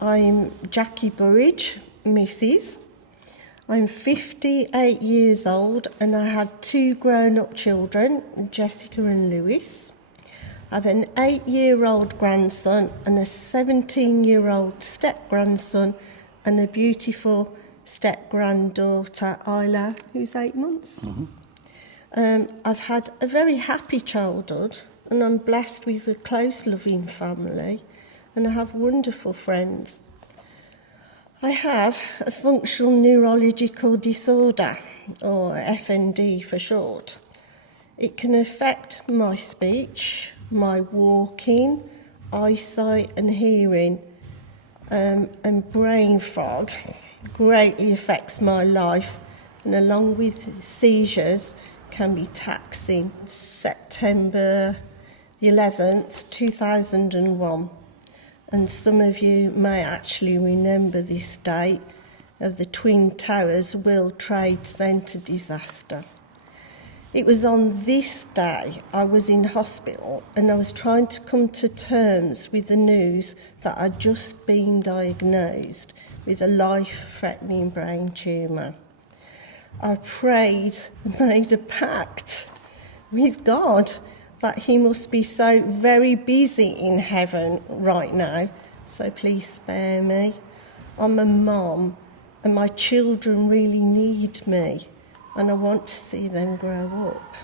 I'm Jackie Burridge, Mrs. I'm 58 years old and I had 2 grown-up children, Jessica and Lewis. I have an 8-year-old grandson and a 17-year-old step-grandson and a beautiful step-granddaughter, Isla, who's 8 months. I've had a very happy childhood and I'm blessed with a close, loving family and I have wonderful friends. I have a functional neurological disorder, or FND for short. It can affect my speech, my walking, eyesight and hearing, and brain fog greatly affects my life and along with seizures can be taxing. September the 11th, 2001. And some of you may actually remember this date of the Twin Towers World Trade Center disaster. It was on this day I was in hospital and I was trying to come to terms with the news that I'd just been diagnosed with a life-threatening brain tumour. I prayed and made a pact with God that he must be so very busy in heaven right now, so please spare me. I'm a mum and my children really need me and I want to see them grow up.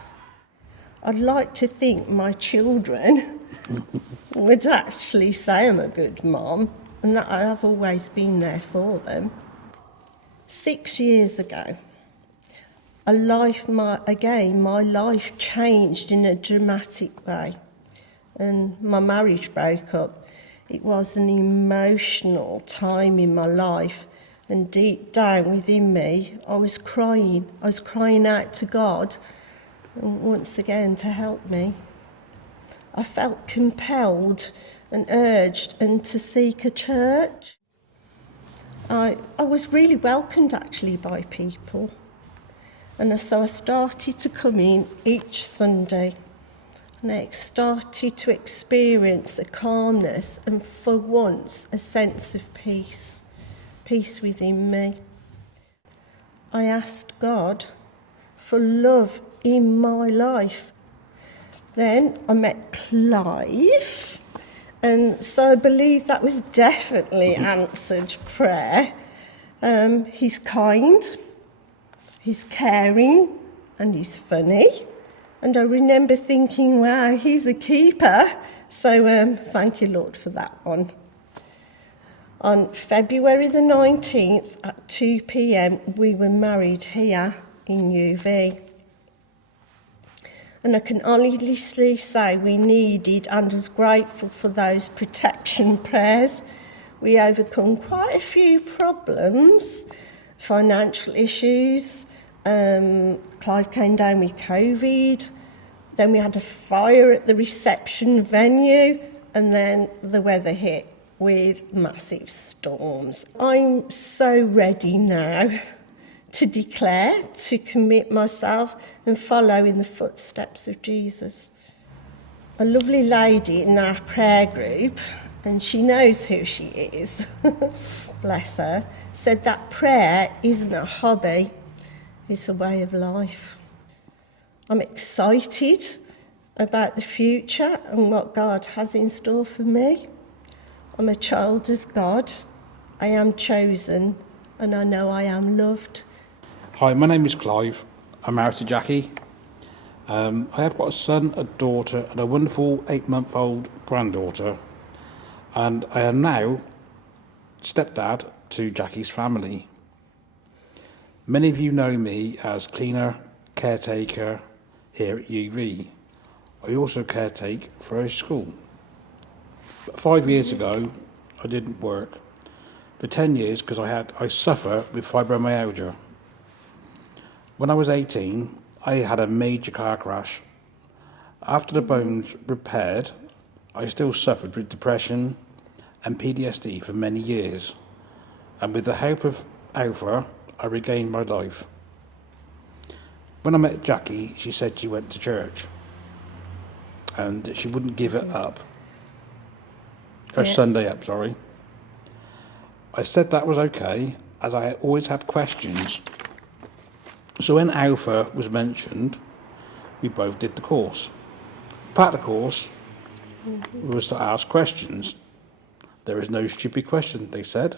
I'd like to think my children would actually say I'm a good mum and that I have always been there for them. 6 years ago, my life changed in a dramatic way and my marriage broke up. It was an emotional time in my life and deep down within me I was crying out to God once again to help me. I felt compelled and urged and to seek a church. I was really welcomed actually by people. And so I started to come in each Sunday and I started to experience a calmness and for once a sense of peace within me. I asked God for love in my life. Then I met Clive and so I believe that was definitely answered prayer. He's kind. He's caring and he's funny. And I remember thinking, wow, he's a keeper. So thank you, Lord, for that one. On February the 19th at 2 p.m, we were married here in UV. And I can honestly say we needed and was grateful for those protection prayers. We overcome quite a few problems. Financial issues, Clive came down with COVID, then we had a fire at the reception venue, and then the weather hit with massive storms. I'm so ready now to declare, to commit myself and follow in the footsteps of Jesus. A lovely lady in our prayer group, and she knows who she is, bless her, said that prayer isn't a hobby, it's a way of life. I'm excited about the future and what God has in store for me. I'm a child of God, I am chosen, and I know I am loved. Hi, my name is Clive. I'm married to Jackie. I have got a son, a daughter, and a wonderful 8-month-old granddaughter. And I am now stepdad to Jackie's family. Many of you know me as cleaner, caretaker here at UV. I also caretake for a school. But 5 years ago, I didn't work. For 10 years, because I suffer with fibromyalgia. When I was 18, I had a major car crash. After the bones repaired, I still suffered with depression and PTSD for many years. And with the help of Alpha, I regained my life. When I met Jackie, she said she went to church and she wouldn't give it up. Sunday up, sorry. I said that was okay, as I always had questions. So when Alpha was mentioned, we both did the course. Part of the course was to ask questions. There is no stupid question, they said.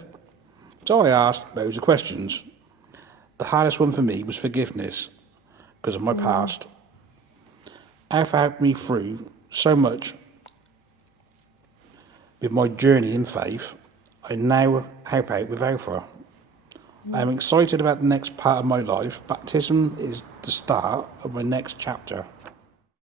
So I asked loads of questions. The hardest one for me was forgiveness, because of my past. Alpha helped me through so much with my journey in faith. I now help out with Alpha. I am excited about the next part of my life. Baptism is the start of my next chapter.